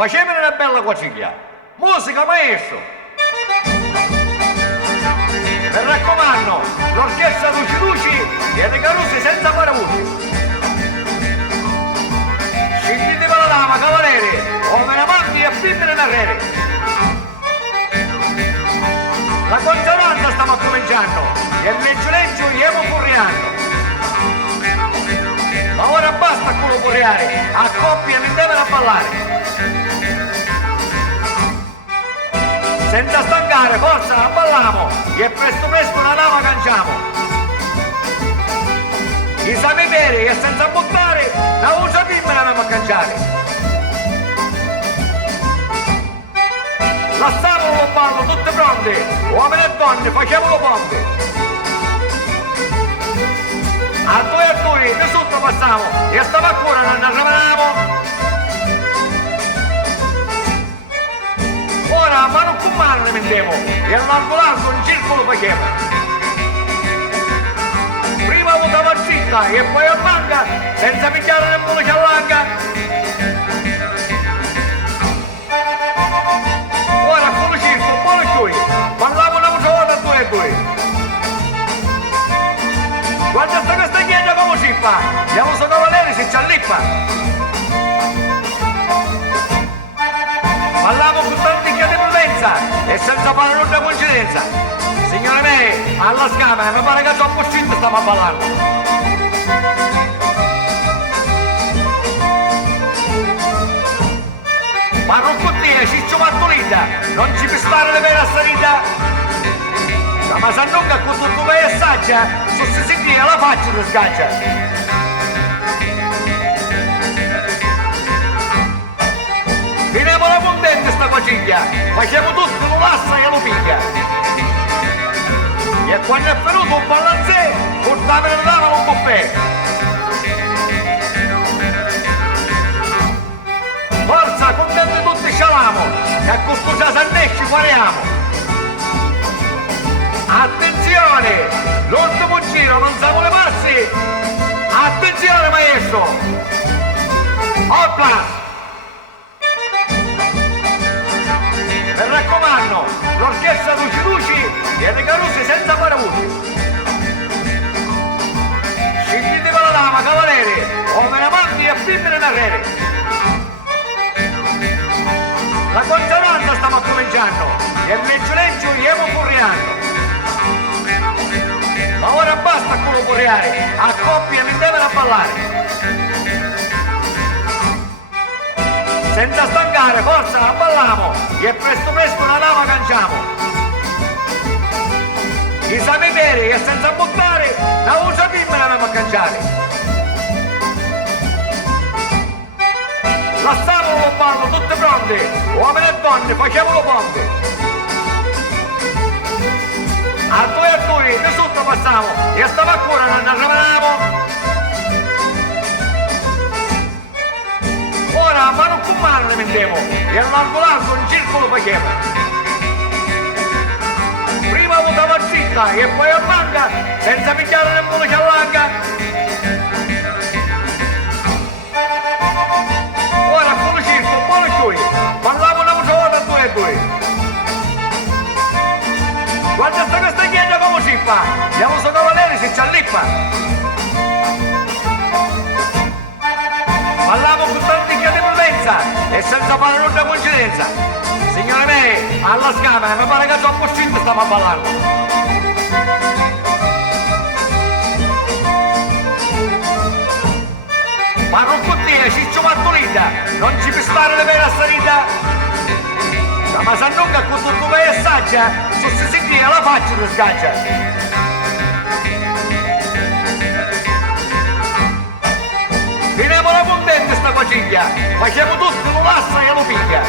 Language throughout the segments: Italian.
Facemene una bella quadriglia. Musica, maestro. Mi raccomando, l'orchestra Luci Luci e le carrozze senza paravoci. Scendete con la lama, cavaliere, uomini amanti e femmine narrere. La consonanza stiamo cominciando e il leggio stiamo corriando. Ma ora basta con lo corriare, a coppia mi devono ballare. Senza stancare, forza, balliamo e presto una lama canciamo. I sami veri e senza buttare, la usa femmina andiamo a canciare. Lasciamo lo ballo tutte pronte, uomini e donne, facciamolo ponte. A due, di sotto passiamo e stiamo a cuore non arriviamo. Ora mano con mano ne mettiamo e all'arco in circolo facciamo. Prima votava zitta e poi a manga senza picchiare nemmeno ciallanga. Ora con il circo, buono giù, parliamo una volta a due. Quando sta questa chiesa come si fa? Andiamo su cavaliere si ci allippa. Parliamo con tanti che di prudenza e senza fare nulla coincidenza. Signore me, alla scamera, mi pare che troppo scritto stiamo a ballare. Ma non contiene, ciccio martolita, non ci può stare le vera salita. Ma se non che con tutto vai assaggia, su si sentia la faccia ti scaccia. Finiamo la montente sta quadriglia, facciamo tutto lo lassa e lo piglia. E quando è venuto un balancè, portavano e davano un buffet. Forza, contenti tutti scialamo, e a questo già se ne guariamo. Attenzione, l'ultimo giro, non siamo le passi. Attenzione maestro. Opla. Mi raccomando, l'orchestra Luci Luci e le carrozze senza paravoci. Scendete con la lama, cavaliere, uomini amanti e femmine narrere. La consonanza stiamo cominciando e il leggio stiamo corriando. Ma ora basta con lo corriare, a coppia mi devono ballare. Senza stancare, forza, balliamo e presto una lama canciamo. I sami veri e senza buttare, la usa femmina andiamo a canciare. Lasciamo lo ballo tutte pronte, uomini e donne, facciamolo ponte. A due, di sotto passiamo e stiamo a cuore non arriviamo. Ora mano con mano ne mettiamo e all'arco in circolo facciamo. Prima votava zitta e poi a manga senza picchiare nemmeno ciallanga. Ora con il circo, buono giù, parliamo una volta a due. Quando sta questa chiesa come si fa? Andiamo su cavaliere si ci allippa. Parliamo con tanti che di prudenza e senza fare nulla coincidenza. Signore me, alla scamera, mi pare che troppo scritto stiamo a ballare. Ma non contiene, ciccio martolita, non ci può stare le vera salita. Ma se non che con tutto vai assaggia, su si sentia la faccia ti scaccia. Finiamo la montente sta quadriglia, facciamo tutto lo lassa e lo piglia.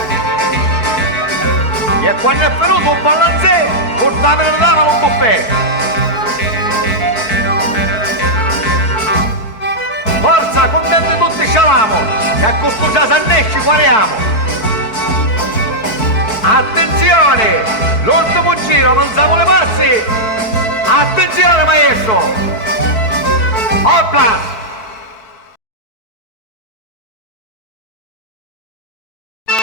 E quando è venuto un balancè, portavano e davano un buffet. Forza, contenti tutti scialamo, e a questo già se ne guariamo. Attenzione, l'ultimo giro, non siamo le passi. Attenzione maestro. Opla.